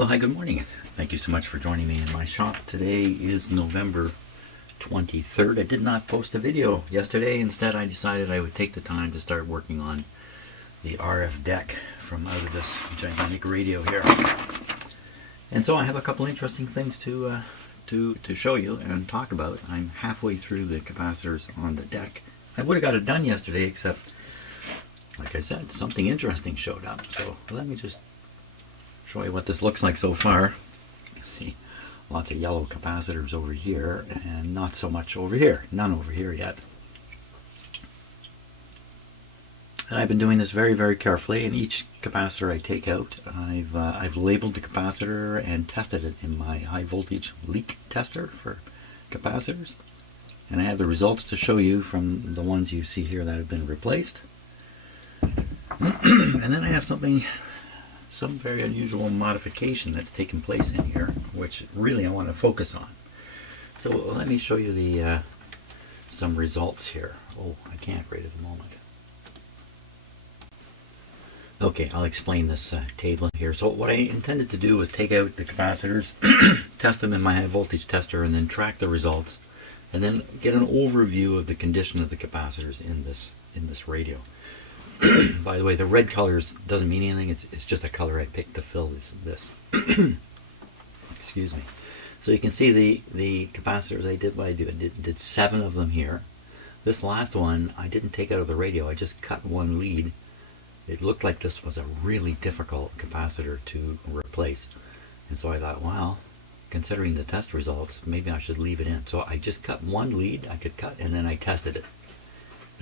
Well, hi, good morning. Thank you so much for joining me in my shop. Today is November 23rd. I did not post a video yesterday. Instead, I decided I would take the time to start working on the RF deck from out of this gigantic radio here. And so I have a couple interesting things to show you and talk about. I'm halfway through the capacitors on the deck. I would have got it done yesterday, except, like I said, something interesting showed up. So let me just show you what this looks like so far. You see lots of yellow capacitors over here and not so much over here. None over here yet. And I've been doing this very, very carefully. And each capacitor I take out, I've labeled the capacitor and tested it in my high voltage leak tester for capacitors. And I have the results to show you from the ones you see here that have been replaced. And then I have some very unusual modification that's taken place in here, which really I want to focus on. So let me show you the some results here. Oh, I can't right at the moment. Okay, I'll explain this table here. So what I intended to do was take out the capacitors, test them in my high voltage tester, and then track the results, and then get an overview of the condition of the capacitors in this radio. By the way, the red colors doesn't mean anything. It's just a color I picked to fill this. Excuse me. So you can see the capacitors I did 7 of them here. This last one I didn't take out of the radio. I just cut one lead. It looked like this was a really difficult capacitor to replace. And so I thought, well, considering the test results, maybe I should leave it in. So I just cut one lead I could cut, and then I tested it.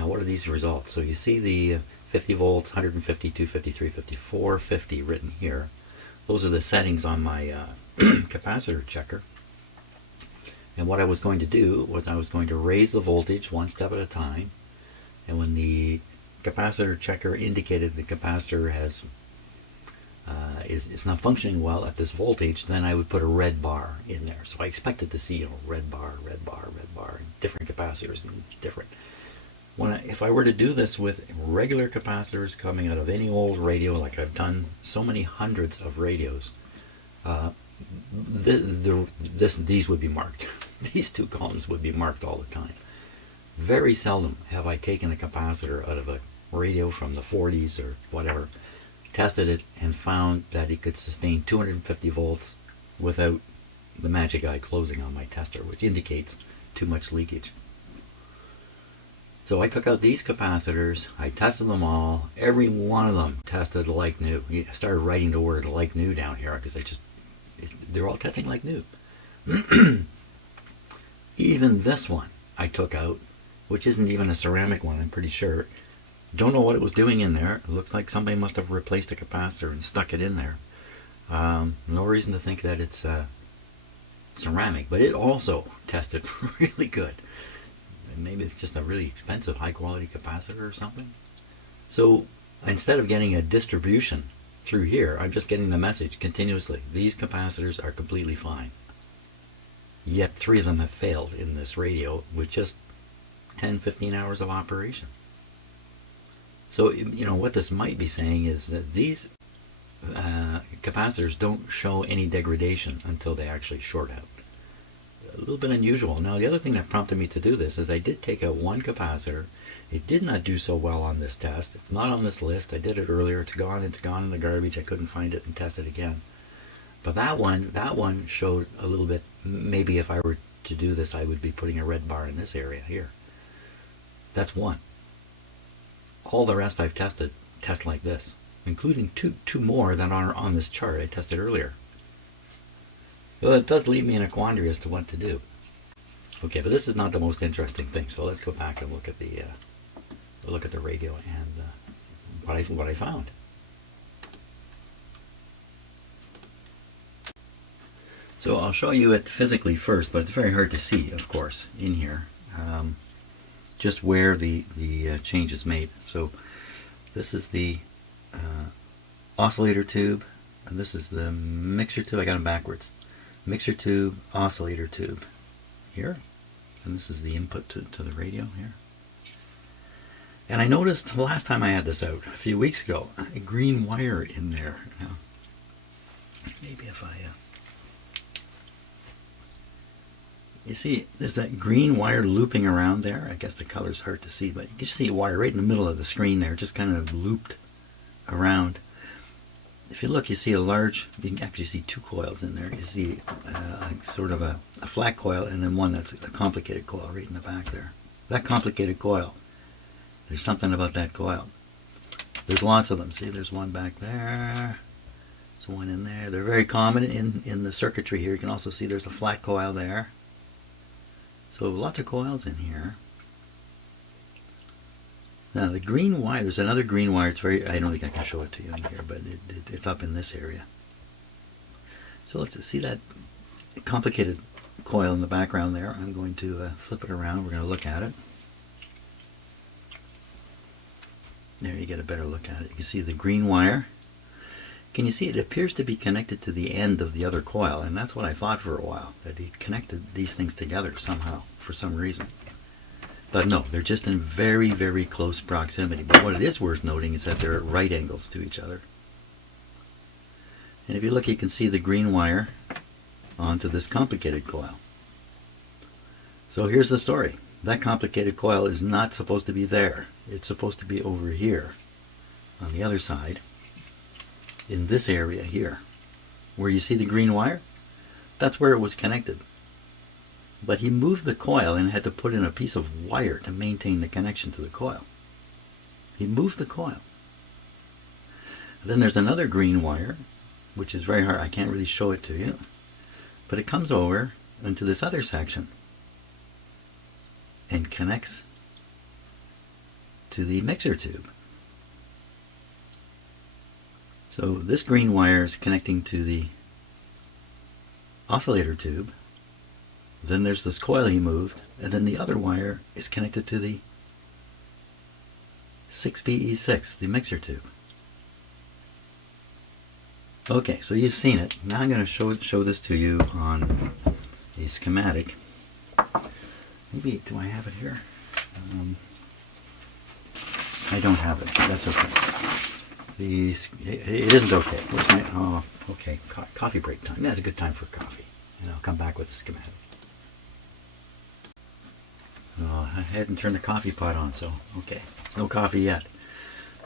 Now what are these results? So you see the 50 volts, 150, 250, 350, 450 written here. Those are the settings on my capacitor checker. And what I was going to do was I was going to raise the voltage one step at a time. And when the capacitor checker indicated the capacitor has is not functioning well at this voltage, then I would put a red bar in there. So I expected to see, red bar, red bar, red bar, different capacitors and different. If I were to do this with regular capacitors coming out of any old radio, like I've done so many hundreds of radios, these would be marked. These two columns would be marked all the time. Very seldom have I taken a capacitor out of a radio from the 40s or whatever, tested it, and found that it could sustain 250 volts without the magic eye closing on my tester, which indicates too much leakage. So I took out these capacitors, I tested them all, every one of them tested like new. I started writing the word like new down here because they're all testing like new. Even this one I took out, which isn't even a ceramic one, I'm pretty sure. Don't know what it was doing in there. It looks like somebody must have replaced a capacitor and stuck it in there. No reason to think that it's ceramic, but it also tested really good. Maybe it's just a really expensive high quality capacitor or something. So instead of getting a distribution through here, I'm just getting the message continuously. These capacitors are completely fine. Yet 3 of them have failed in this radio with just 10-15 hours of operation. So what this might be saying is that these capacitors don't show any degradation until they actually short out. A little bit unusual. Now the other thing that prompted me to do this is I did take out one capacitor. It did not do so well on this test. It's not on this list. I did it earlier. It's gone in the garbage. I couldn't find it and test it again. But that one showed a little bit. Maybe if I were to do this, I would be putting a red bar in this area here. That's one. All the rest I've tested test like this, including two more that are on this chart I tested earlier. Well, it does leave me in a quandary as to what to do. Okay, but this is not the most interesting thing. So let's go back and look at the radio and what I found. So I'll show you it physically first, but it's very hard to see, of course, in here. Just where the change is made. So this is the oscillator tube, and this is the mixer tube. I got them backwards. Mixer tube, oscillator tube here, and this is the input to the radio here. And I noticed the last time I had this out, a few weeks ago, a green wire in there. Now, maybe if I you see there's that green wire looping around there. I guess the color's hard to see, but you can just see a wire right in the middle of the screen there, just kind of looped around. If you look, you see a large, you can actually see two coils in there. You see sort of a flat coil and then one that's a complicated coil right in the back there. That complicated coil, there's something about that coil. There's lots of them. See, there's one back there. There's one in there. They're very common in the circuitry here. You can also see there's a flat coil there. So lots of coils in here. Now the green wire, there's another green wire. It's very, I don't think I can show it to you in here, but it's up in this area. So let's see that complicated coil in the background there. I'm going to flip it around. We're going to look at it. There, you get a better look at it. You can see the green wire. Can you see it appears to be connected to the end of the other coil, and that's what I thought for a while, that he connected these things together somehow, for some reason. But no, they're just in very, very close proximity. But what it is worth noting is that they're at right angles to each other. And if you look, you can see the green wire onto this complicated coil. So here's the story. That complicated coil is not supposed to be there. It's supposed to be over here on the other side, in this area here. Where you see the green wire, that's where it was connected. But he moved the coil and had to put in a piece of wire to maintain the connection to the coil. He moved the coil. Then there's another green wire, which is very hard. I can't really show it to you. But it comes over into this other section and connects to the mixer tube. So this green wire is connecting to the oscillator tube. Then there's this coil he moved, and then the other wire is connected to the 6PE6, the mixer tube. Okay, so you've seen it. Now I'm going to show this to you on a schematic. Maybe, do I have it here? I don't have it. That's okay. It isn't okay. Where's my, oh, okay, coffee break time. That's a good time for coffee. And I'll come back with the schematic. Oh, I hadn't turned the coffee pot on, so okay. No coffee yet.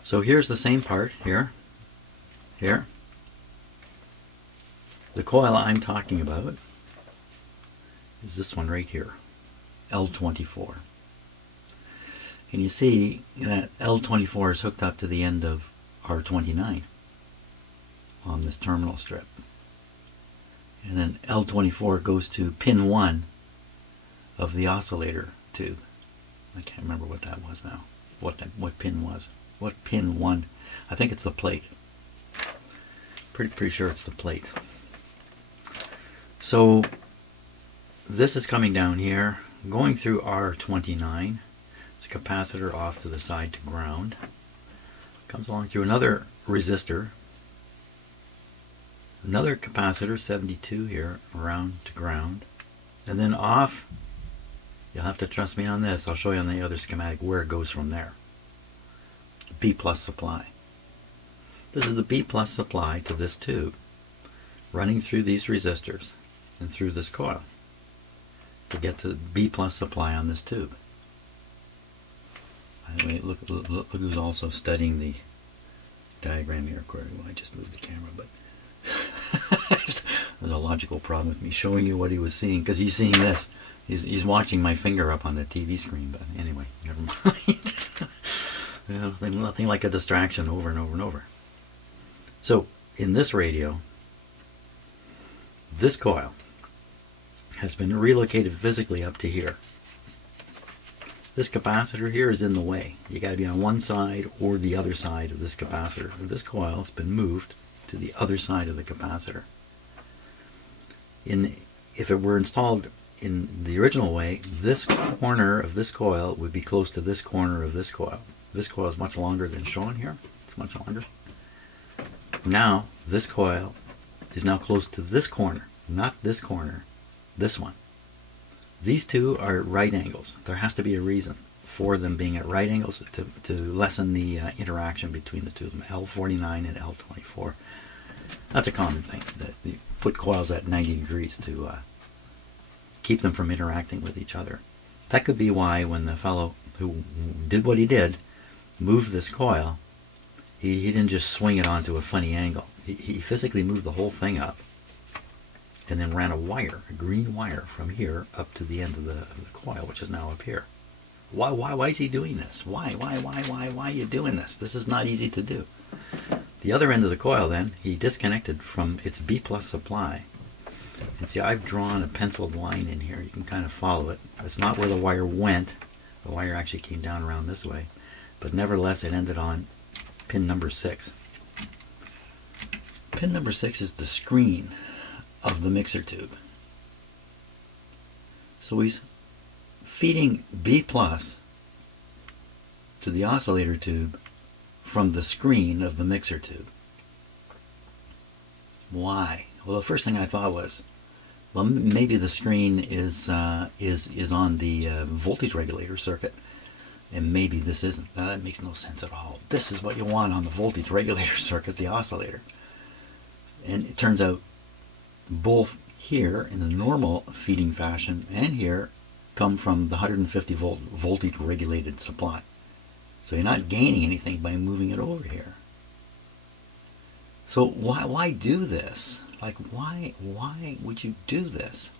So here's the same part here. Here. The coil I'm talking about is this one right here, L24. And you see that L24 is hooked up to the end of R29 on this terminal strip. And then L24 goes to pin 1 of the oscillator tube. I can't remember what that was now. What pin was. What pin 1? I think it's the plate. Pretty sure it's the plate. So this is coming down here, going through R29. It's a capacitor off to the side to ground. Comes along through another resistor, another capacitor, 72 here, around to ground, and then off. You'll have to trust me on this. I'll show you on the other schematic where it goes from there. B plus supply. This is the B plus supply to this tube, running through these resistors and through this coil to get to B plus supply on this tube. By the way, look who's also studying the diagram here. Well, I just moved the camera, but there's a logical problem with me showing you what he was seeing, because he's seeing this. He's watching my finger up on the TV screen, but anyway, never mind. You know, nothing like a distraction over and over and over. So, in this radio, this coil has been relocated physically up to here. This capacitor here is in the way. You got to be on one side or the other side of this capacitor. This coil has been moved to the other side of the capacitor. If it were installed in the original way, this corner of this coil would be close to this corner of this coil. This coil is much longer than shown here. It's much longer. Now, this coil is now close to this corner, not this corner, this one. These two are at right angles. There has to be a reason for them being at right angles to lessen the interaction between the two of them, L49 and L24. That's a common thing, that you put coils at 90 degrees to keep them from interacting with each other. That could be why when the fellow who did what he did moved this coil, he didn't just swing it onto a funny angle. He physically moved the whole thing up and then ran a wire, a green wire, from here up to the end of the coil, which is now up here. Why is he doing this? Why are you doing this? This is not easy to do. The other end of the coil, then, he disconnected from its B plus supply. And see, I've drawn a penciled line in here. You can kind of follow it. It's not where the wire went. The wire actually came down around this way. But nevertheless, it ended on pin number 6. Pin number 6 is the screen of the mixer tube. So he's feeding B plus to the oscillator tube from the screen of the mixer tube. Why? Well, the first thing I thought was, well, maybe the screen is on the voltage regulator circuit, and maybe this isn't. Now, that makes no sense at all. This is what you want on the voltage regulator circuit, the oscillator. And it turns out both here in the normal feeding fashion and here come from the 150 volt voltage regulated supply. So you're not gaining anything by moving it over here. So why do this? Like, why would you do this?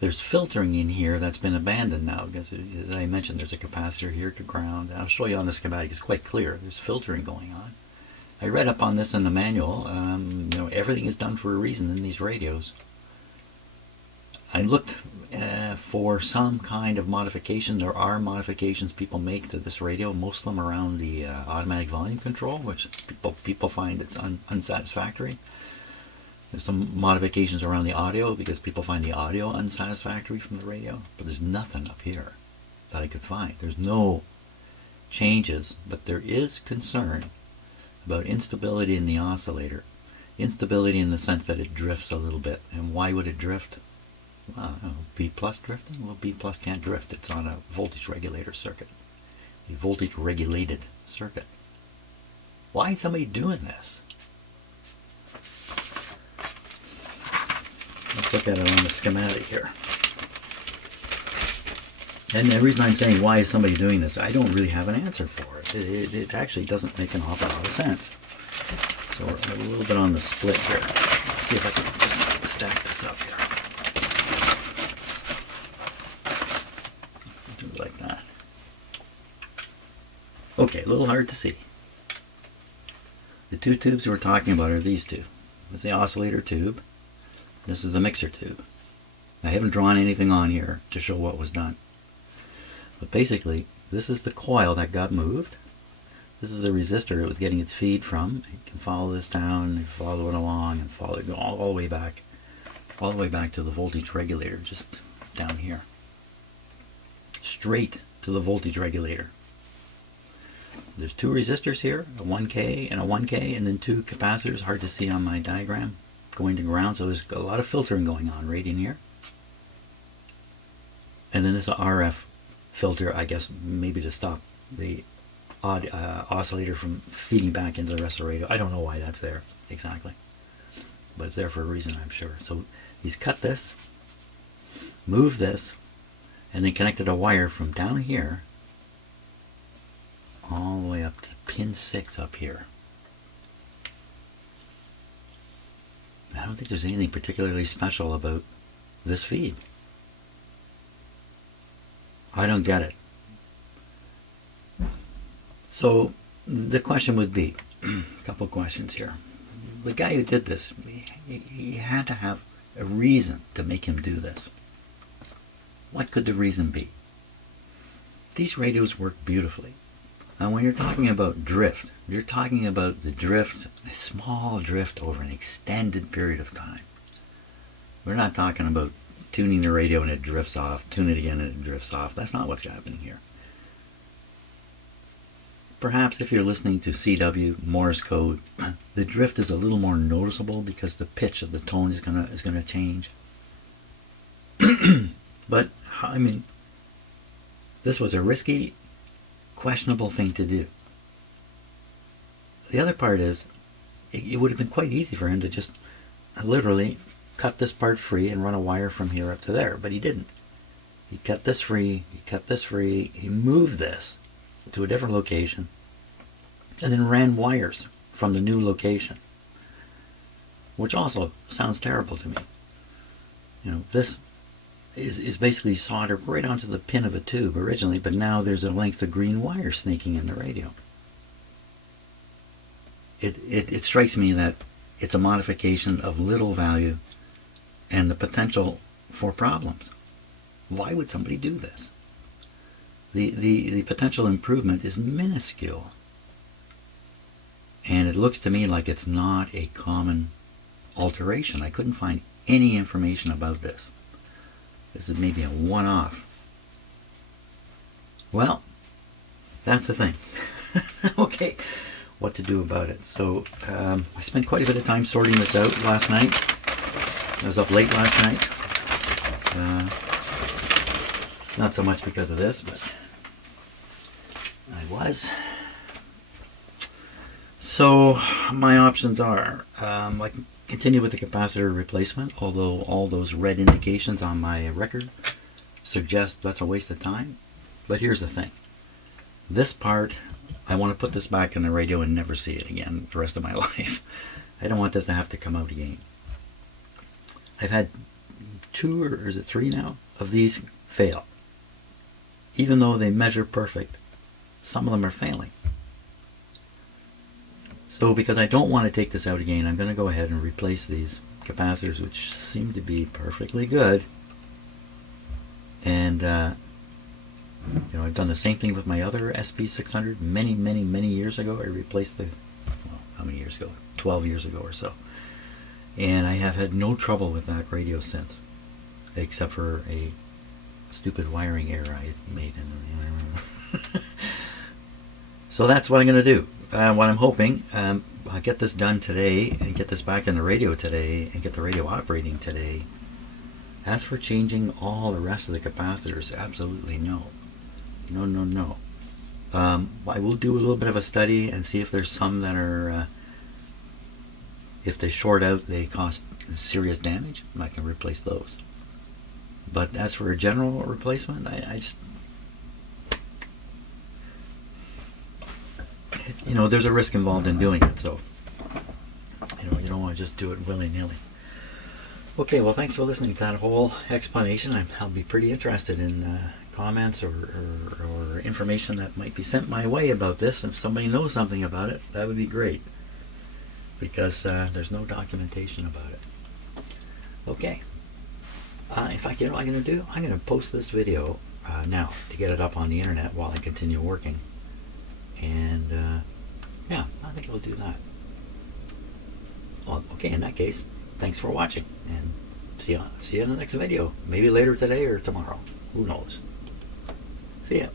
There's filtering in here that's been abandoned now, because as I mentioned, there's a capacitor here to ground. I'll show you on the schematic. It's quite clear. There's filtering going on. I read up on this in the manual. You know, everything is done for a reason in these radios. I looked for some kind of modification. There are modifications people make to this radio, most of them around the automatic volume control, which people find it's unsatisfactory. There's some modifications around the audio because people find the audio unsatisfactory from the radio, but there's nothing up here that I could find. There's no changes, but there is concern about instability in the oscillator. Instability in the sense that it drifts a little bit. And why would it drift? Well, B plus drifting? Well, B plus can't drift. It's on a voltage regulator circuit. A voltage regulated circuit. Why is somebody doing this? Let's look at it on the schematic here. And the reason I'm saying why is somebody doing this, I don't really have an answer for it. It actually doesn't make an awful lot of sense. So we're a little bit on the split here. Let's see if I can just stack this up here. Do it like that. Okay, a little hard to see. The two tubes we're talking about are these two. This is the oscillator tube. This is the mixer tube. I haven't drawn anything on here to show what was done. But basically, this is the coil that got moved. This is the resistor it was getting its feed from. You can follow this down, follow it along, and follow it all the way back to the voltage regulator, just down here. Straight to the voltage regulator. There's two resistors here, a 1K and a 1K, and then two capacitors, hard to see on my diagram, going to ground. So there's a lot of filtering going on right in here. And then there's an RF filter, I guess, maybe to stop the oscillator from feeding back into the rest of the radio. I don't know why that's there exactly, but it's there for a reason, I'm sure. So he's cut this, moved this, and then connected a wire from down here all the way up to pin 6 up here. I don't think there's anything particularly special about this feed. I don't get it. So the question would be, a couple questions here. The guy who did this, he had to have a reason to make him do this. What could the reason be? These radios work beautifully. And when you're talking about drift, you're talking about the drift, a small drift over an extended period of time. We're not talking about tuning the radio and it drifts off, tune it again and it drifts off. That's not what's happening here. Perhaps if you're listening to CW, Morse code, the drift is a little more noticeable because the pitch of the tone is gonna change. But I mean, this was a risky, questionable thing to do. The other part is, it would have been quite easy for him to just literally cut this part free and run a wire from here up to there, but he didn't. He cut this free, he cut this free, he moved this to a different location, and then ran wires from the new location, which also sounds terrible to me. You know, this is basically soldered right onto the pin of a tube originally, but now there's a length of green wire snaking in the radio. It strikes me that it's a modification of little value and the potential for problems. Why would somebody do this? The potential improvement is minuscule. And it looks to me like it's not a common alteration. I couldn't find any information about this. This is maybe a one-off. Well, that's the thing. Okay, what to do about it. So I spent quite a bit of time sorting this out last night. I was up late last night. Not so much because of this, but I was. So my options are, I can continue with the capacitor replacement, although all those red indications on my record suggest that's a waste of time. But here's the thing. This part, I want to put this back in the radio and never see it again the rest of my life. I don't want this to have to come out again. I've had 2 or is it 3 now of these fail. Even though they measure perfect, some of them are failing. So because I don't want to take this out again, I'm going to go ahead and replace these capacitors, which seem to be perfectly good. And you know, I've done the same thing with my other SP-600 many years ago. I replaced the, well, how many years ago? 12 years ago or so. And I have had no trouble with that radio since, except for a stupid wiring error I made. So that's what I'm going to do. What I'm hoping, I'll get this done today and get this back in the radio today and get the radio operating today. As for changing all the rest of the capacitors, absolutely no. No. I will do a little bit of a study and see if there's some that are, if they short out, they cause serious damage. I can replace those. But as for a general replacement, I just, you know, there's a risk involved in doing it, so you don't want to just do it willy-nilly. Okay, well, thanks for listening to that whole explanation. I'll be pretty interested in comments or information that might be sent my way about this. If somebody knows something about it, that would be great, because there's no documentation about it. Okay. In fact, you know what I'm going to do? I'm going to post this video now to get it up on the internet while I continue working. And yeah, I think I'll do that. Well, okay, in that case, thanks for watching, and see you in the next video. Maybe later today or tomorrow. Who knows? See ya.